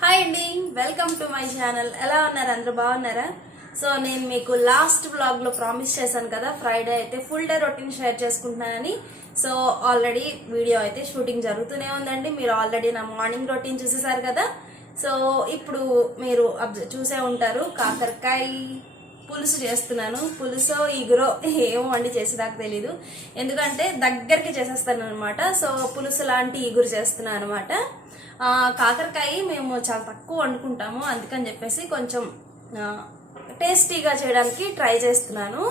Hi అండి, welcome to my channel. ఎలా ఉన్నారు? అందరూ బాగున్నారా? సో నేను మీకు లాస్ట్ వ్లాగ్లో ప్రామిస్ చేశాను కదా, ఫ్రైడే అయితే ఫుల్ డే రొటీన్ షేర్ చేసుకుంటున్నానని. సో ఆల్రెడీ వీడియో అయితే షూటింగ్ జరుగుతూనే ఉందండి. మీరు ఆల్రెడీ నా మార్నింగ్ రొటీన్ చూసేసారు కదా. సో ఇప్పుడు మీరు చూసే ఉంటారు, కాకరకాయ పులుసు చేస్తున్నాను. పులుసో ఇగురో ఏమో వండి చేసేదాకా తెలీదు, ఎందుకంటే దగ్గరికి చేసేస్తాను అనమాట. సో పులుసు లాంటి ఇగురు చేస్తున్నాను అనమాట. కాకరకాయ మేము చాలా తక్కువ వండుకుంటాము, అందుకని చెప్పేసి కొంచెం టేస్టీగా చేయడానికి ట్రై చేస్తున్నాను.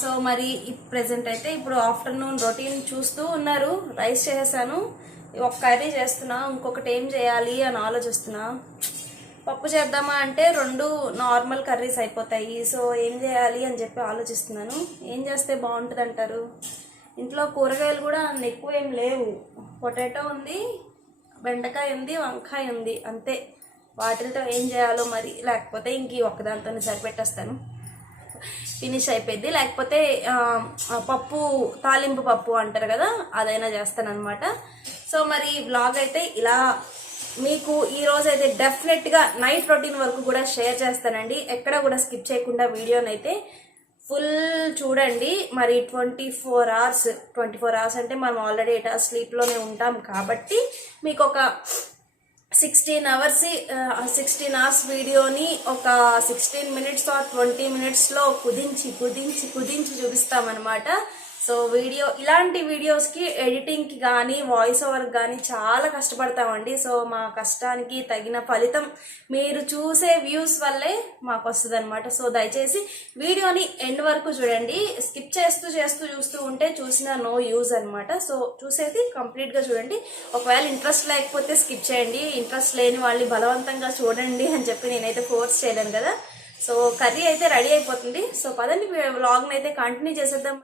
సో మరి ప్రెసెంట్ అయితే ఇప్పుడు ఆఫ్టర్నూన్ రొటీన్ చూస్తూ ఉన్నారు. రైస్ చేసేసాను, ఒక కర్రీ చేస్తున్నా, ఇంకొకటి ఏం చేయాలి అని ఆలోచిస్తున్నా. పప్పు చేద్దామా అంటే రెండు నార్మల్ కర్రీస్ అయిపోతాయి. సో ఏం చేయాలి అని చెప్పి ఆలోచిస్తున్నాను. ఏం చేస్తే బాగుంటుంది అంటారు? ఇంట్లో కూరగాయలు కూడా అన్ని ఎక్కువ ఏం లేవు. పొటాటో ఉంది, బెండకాయ ఉంది, వంకాయ ఉంది, అంతే. వాటితో ఏం చేయాలో మరి, లేకపోతే ఇంక ఒక్కదాంతో సరిపెట్టేస్తాను, ఫినిష్ అయిపోయింది. లేకపోతే పప్పు, తాలింపు పప్పు అంటారు కదా, అదైనా చేస్తాను అనమాట. సో మరి వ్లాగ్ అయితే ఇలా మీకు ఈ రోజు అయితే డెఫినెట్గా నైట్ రొటీన్ వరకు కూడా షేర్ చేస్తానండి. ఎక్కడ కూడా స్కిప్ చేయకుండా వీడియోనైతే ఫుల్ చూడండి. మరి 24 అవర్స్ అంటే మనం ఆల్రెడీ 8 hours స్లీప్లోనే ఉంటాం కాబట్టి మీకు ఒక 16 hours వీడియోని ఒక 16 minutes or 20 minutesలో కుదించి చూపిస్తామన్నమాట. సో ఇలాంటి వీడియోస్కి ఎడిటింగ్కి కానీ వాయిస్ ఓవర్కి కానీ చాలా కష్టపడతామండి. సో మా కష్టానికి తగిన ఫలితం మీరు చూసే వ్యూస్ వల్లే మాకు వస్తుంది అనమాట. సో దయచేసి వీడియోని ఎండ్ వరకు చూడండి. స్కిప్ చూస్తూ ఉంటే చూసిన నో యూజ్ అనమాట. సో చూసేది కంప్లీట్గా చూడండి. ఒకవేళ ఇంట్రెస్ట్ లేకపోతే స్కిప్ చేయండి. ఇంట్రెస్ట్ లేని వాళ్ళని బలవంతంగా చూడండి అని చెప్పి నేనైతే ఫోర్స్ చేయలేను కదా. సో కర్రీ అయితే రెడీ అయిపోతుంది. సో పదండి వ్లాగ్ని అయితే కంటిన్యూ చేసేద్దాం.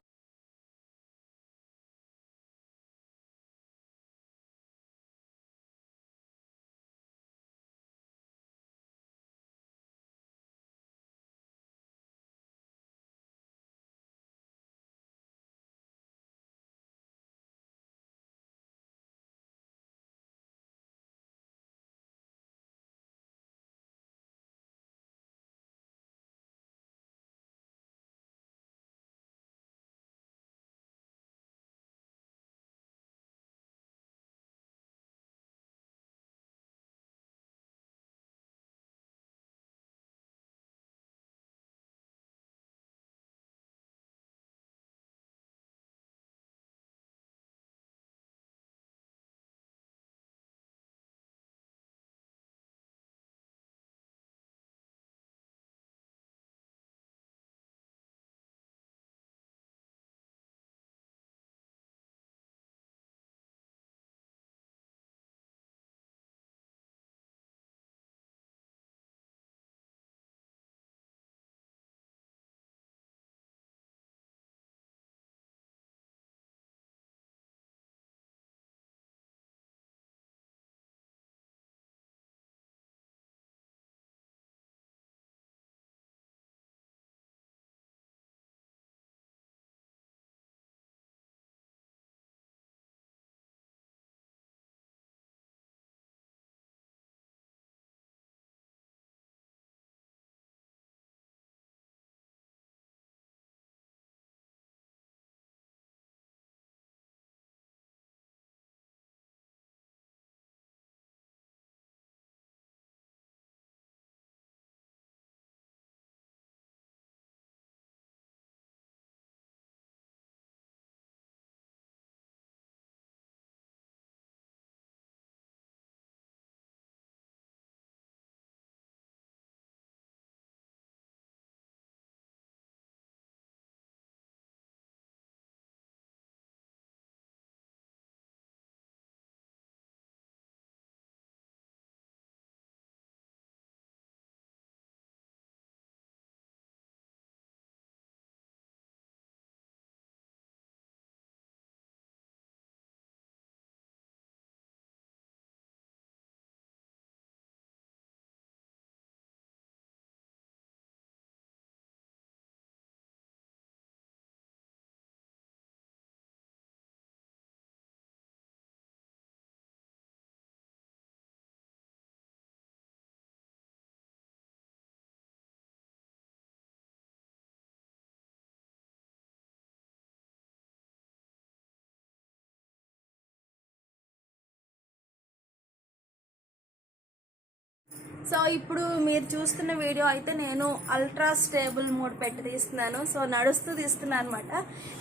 సో ఇప్పుడు మీరు చూస్తున్న వీడియో అయితే నేను అల్ట్రా స్టేబుల్ మోడ్ పెట్టి తీస్తున్నాను. సో నడుస్తూ తీస్తున్నాను అనమాట.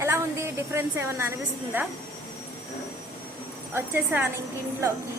ఎలా ఉంది, డిఫరెన్స్ ఏమన్నా అనిపిస్తుందా? వచ్చేసాను ఇంకింట్లోకి.